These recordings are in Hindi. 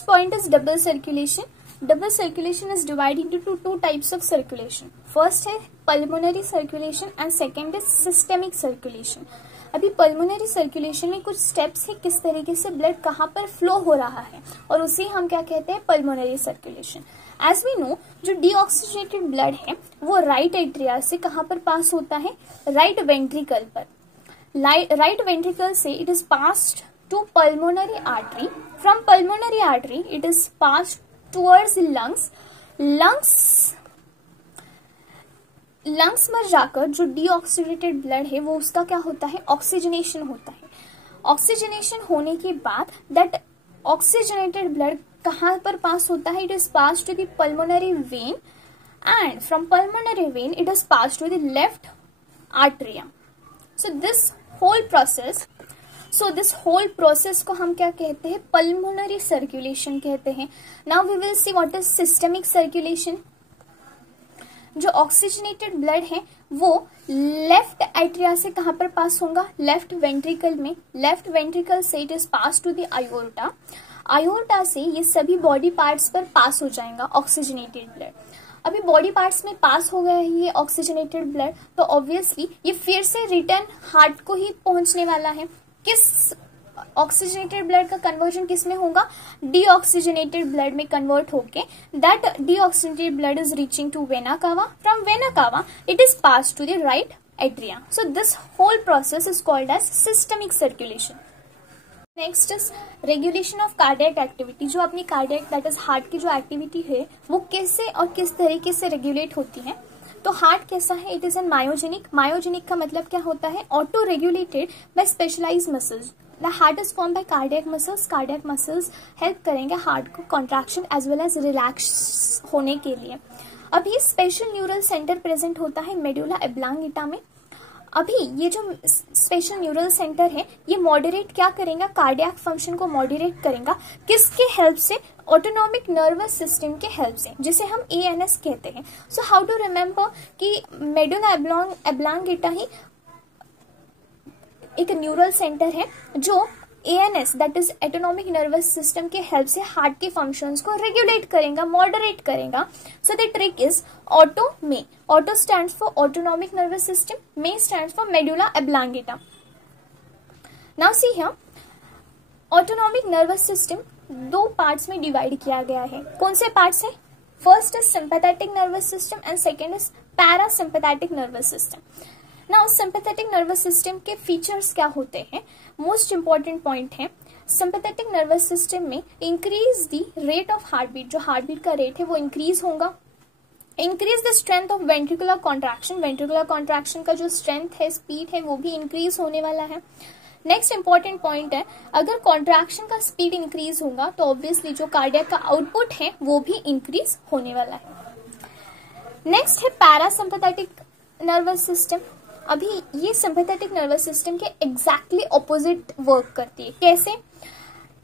Next point is double circulation. Double circulation is divided into two types of circulation. First है pulmonary circulation and second is systemic circulation. अभी पल्मोनरी सर्कुलेशन में कुछ स्टेप्स है किस तरीके से ब्लड कहाँ पर फ्लो हो रहा है और उसे हम क्या कहते हैं, pulmonary circulation. As we know, जो डीऑक्सीजनेटेड ब्लड है वो राइट एट्रिया से कहाँ पर पास होता है, राइट वेंट्रिकल पर. राइट वेंट्रिकल से it is passed to pulmonary artery. From pulmonary artery it is passed towards lungs. Lungs में जाकर जो डीऑक्सीडेटेड ब्लड है वो उसका क्या होता है, ऑक्सीजनेशन होता है. ऑक्सीजनेशन होने के बाद दैट ऑक्सीजनेटेड ब्लड कहाँ पर पास होता है, it is pass to the pulmonary vein and from pulmonary vein it is pass to the left arteria. So this whole process को हम क्या कहते हैं, पल्मोनरी सर्कुलेशन कहते हैं. Now we will see what is systemic circulation. जो ऑक्सीजनेटेड ब्लड है वो लेफ्ट एट्रिया से कहां पर पास होगा, लेफ्ट वेंट्रिकल में. लेफ्ट वेंट्रिकल से it is pass to the aorta. Aorta से ये सभी बॉडी पार्ट्स पर पास हो जाएगा ऑक्सीजनेटेड ब्लड. अभी बॉडी पार्ट्स में पास हो गया है ये ऑक्सीजनेटेड ब्लड, तो ऑब्वियसली ये फिर से रिटर्न हार्ट को ही पहुंचने वाला है. किस ऑक्सीजनेटेड ब्लड का कन्वर्जन किस में होगा, डीऑक्सीजनेटेड ब्लड में कन्वर्ट होके that deoxygenated blood is reaching to vena cava. From vena cava it is pass to the right atria. So this whole process is called as systemic circulation. Next is regulation of cardiac activity. जो अपनी कार्डियक दैट इज हार्ट की जो एक्टिविटी है वो कैसे और किस तरीके से रेगुलेट होती है. तो हार्ट कैसा है, it is an myogenic. Myogenic का मतलब क्या होता है, auto regulated by specialised muscles. The heart is form by cardiac muscles. Cardiac muscles help करेंगे हार्ट को contraction as well as relax होने के लिए. अभी स्पेशल न्यूरल सेंटर प्रेजेंट होता है मेडुला ओब्लांगेटा में. अभी ये जो स्पेशल न्यूरल सेंटर है ये मॉडरेट क्या करेगा, कार्डियक फंक्शन को मॉडरेट करेगा. किसके हेल्प से, ऑटोनॉमिक नर्वस सिस्टम के हेल्प से, जिसे हम ANS कहते हैं. सो हाउ टू रिमेम्बर कि मेडुला ओब्लांगेटा ही एक न्यूरल सेंटर है जो ANS that is autonomic nervous system के हेल्प से हार्ट के फंक्शंस को रेगुलेट करेगा, मॉडरेट करेगा. So the trick is auto men. Auto stands for autonomic nervous system, men stands for medulla oblongata. Now see here, autonomic nervous system दो पार्ट्स में डिवाइड किया गया है. कौन से पार्ट्स है, first is sympathetic nervous system and second is parasympathetic nervous system. Now sympathetic nervous system के फीचर्स क्या होते हैं, मोस्ट इंपॉर्टेंट पॉइंट है. सिंपैथेटिक नर्वस सिस्टम में increase the rate of heart beat. जो हार्ट बीट का रेट है वो इंक्रीज होगा. Increase the strength of ventricular contraction. Ventricular contraction का जो स्ट्रेंथ है, स्पीड है, वो भी इंक्रीज होने वाला है. नेक्स्ट इंपॉर्टेंट पॉइंट है, अगर कॉन्ट्रैक्शन का स्पीड इंक्रीज होगा तो ऑब्वियसली जो कार्डियक का आउटपुट है वो भी इंक्रीज होने वाला है. नेक्स्ट है पैरासिम्पैथेटिक नर्वस सिस्टम. अभी ये सिंपैथेटिक नर्वस सिस्टम के एग्जैक्टली ऑपोजिट वर्क करती है. कैसे,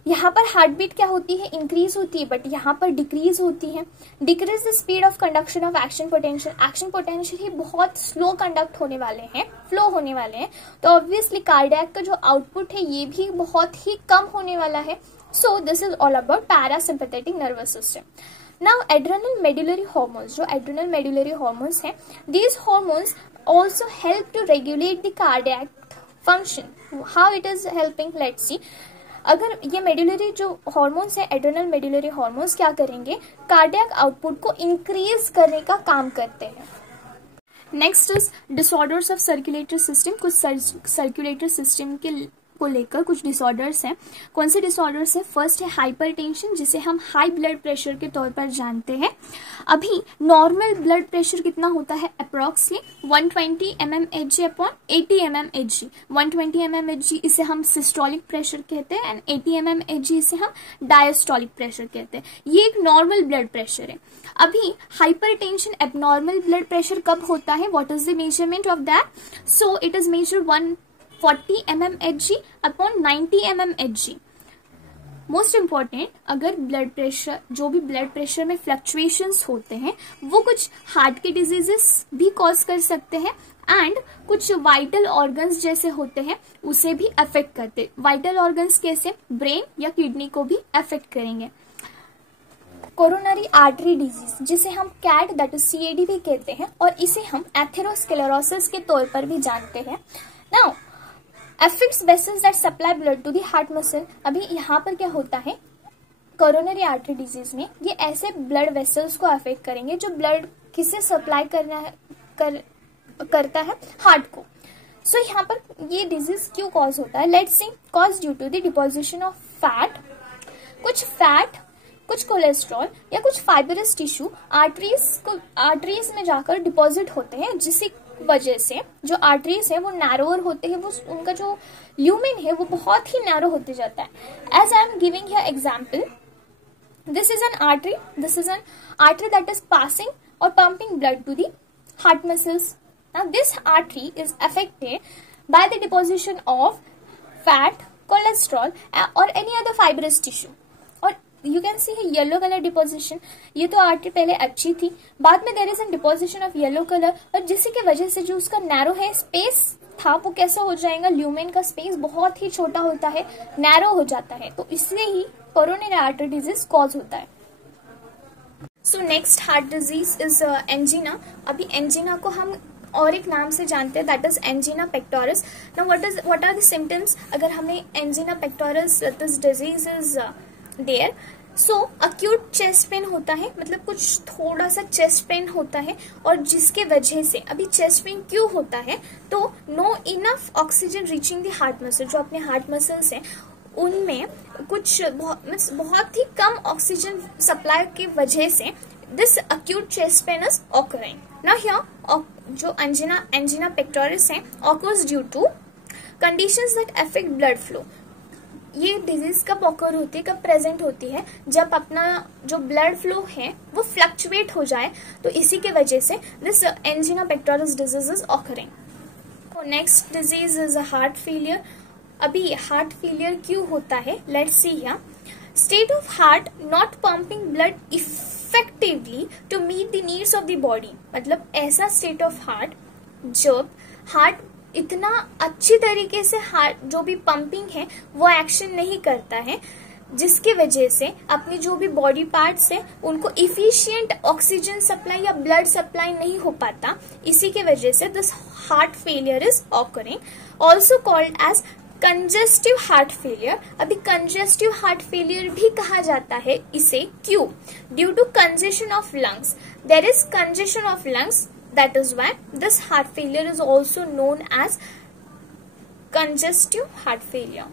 यहाँ पर हार्ट बीट क्या होती है, इंक्रीज होती है, बट यहाँ पर डिक्रीज होती है. Decrease the speed of conduction of action potential. Action potential ही बहुत स्लो कंडक्ट होने वाले हैं, फ्लो होने वाले हैं, तो ऑब्वियसली कार्डियक का जो आउटपुट है ये भी बहुत ही कम होने वाला है. So this is all about parasympathetic nervous system. Now adrenal medullary hormones. जो एड्रेनल मेडुलरी हार्मोन्स हैं, these hormones also help to regulate the cardiac function. How it is helping, let's see. अगर ये मेडुलरी जो हार्मोन्स है, एड्रेनल मेडुलरी हार्मोन्स क्या करेंगे, कार्डियक आउटपुट को इंक्रीज करने का काम करते हैं. Next is disorders of circulatory system. कुछ सर्कुलेटरी सिस्टम के को लेकर कुछ डिसऑर्डर्स हैं. कौन से डिसऑर्डर्स है, फर्स्ट है हाइपरटेंशन, जिसे हम हाई ब्लड प्रेशर के तौर पर जानते हैं. अभी नॉर्मल ब्लड प्रेशर कितना होता है, approximately 120 mmHg upon 80 mmHg. 120 mmHg इसे हम सिस्टोलिक प्रेशर कहते हैं एंड 80 mmHg इसे हम डायस्टोलिक प्रेशर कहते हैं. ये एक नॉर्मल ब्लड प्रेशर है. अभी हाइपरटेंशन एबनॉर्मल ब्लड प्रेशर कब होता है, what is the measurement of that. So it is measure 140 mmHg upon 90 mmHg. Most important, अगर ब्लड प्रेशर, जो भी ब्लड प्रेशर में फ्लक्चुएशंस होते हैं वो कुछ हार्ट के डिजीजेस भी कॉज कर सकते हैं एंड कुछ वाइटल ऑर्गन्स जैसे होते हैं उसे भी अफेक्ट करते. वाइटल ऑर्गन्स कैसे, ब्रेन या किडनी को भी अफेक्ट करेंगे. कोरोनरी आर्टरी डिजीज, जिसे हम कैट दैट इज CAD भी कहते हैं, और इसे हम एथेरोस्क्लेरोसिस के तौर पर भी जानते हैं। Now affects vessels that supply blood to the heart muscle। अभी यहाँ पर क्या होता है, कोरोनरी आर्टरी डिजीज में ये ऐसे ब्लड वेसल्स को अफेक्ट करेंगे जो ब्लड किसे सप्लाई करता है, हार्ट को। सो यहाँ पर ये डिजीज क्यों कॉज होता है, let's see. Cause due to the deposition of fat, कुछ कोलेस्ट्रॉल या कुछ फाइबरस टिश्यू आर्टरीज में जाकर डिपॉजिट होते हैं, जिसकी वजह से जो आर्टरीज है वो नैरोअर होते हैं, वो उनका जो ल्यूमेन है वो बहुत ही नैरो होते जाता है। As I am giving here example, this is an artery that is passing or pumping blood to the heart muscles. Now this artery is affected by the deposition of fat, cholesterol or any other fibrous tissue. और you can see here yellow color deposition। ये तो आर्टरी पहले अच्छी थी, बाद में there is a deposition of yellow color, और जिसकी के वजह से जो उसका नैरो है स्पेस था वो कैसा हो जाएगा, ल्यूमेन का स्पेस बहुत ही छोटा होता है, नैरो हो जाता है, तो इसलिए ही कोरोनरी आर्टरी डिजीज कॉज होता है। So next heart disease is angina. अभी एंजीना को हम और एक नाम से जानते हैं, that is angina pectoris. Now what are the symptoms अगर हमें angina pectoris this disease is there. So acute chest pain होता है, मतलब कुछ थोड़ा सा चेस्ट पेन होता है, और जिसके वजह से, अभी चेस्ट पेन क्यों होता है, तो no enough oxygen reaching the heart muscle, जो अपने हार्ट मसल्स हैं उनमें कुछ बहुत ही कम ऑक्सीजन सप्लाई की वजह से this acute chest pen is occurring. Now here जो एंजीना पेक्टोरिस है occurs due to conditions that affect blood flow. ये डिजीज कब ऑकर होती है, कब प्रेजेंट होती है, जब अपना जो ब्लड फ्लो है वो फ्लक्चुएट हो जाए, तो इसी के वजह से this angina pectoris disease is occurring. Next disease is heart failure. अभी हार्ट फेलियर क्यों होता है, let's see here. State of heart not pumping blood effectively to meet the needs of the body, मतलब ऐसा स्टेट ऑफ हार्ट जब हार्ट इतना अच्छी तरीके से हार्ट जो भी पंपिंग है वो एक्शन नहीं करता है, जिसके वजह से अपनी जो भी बॉडी पार्ट्स है उनको इफिशिएंट ऑक्सीजन सप्लाई या ब्लड सप्लाई नहीं हो पाता, इसी के वजह से this heart failure is occurring, also called as congestive heart failure. अभी कंजेस्टिव हार्ट फेलियर भी कहा जाता है इसे, क्यों, due to congestion of lungs, there is congestion of lungs, that is why this heart failure is also known as congestive heart failure।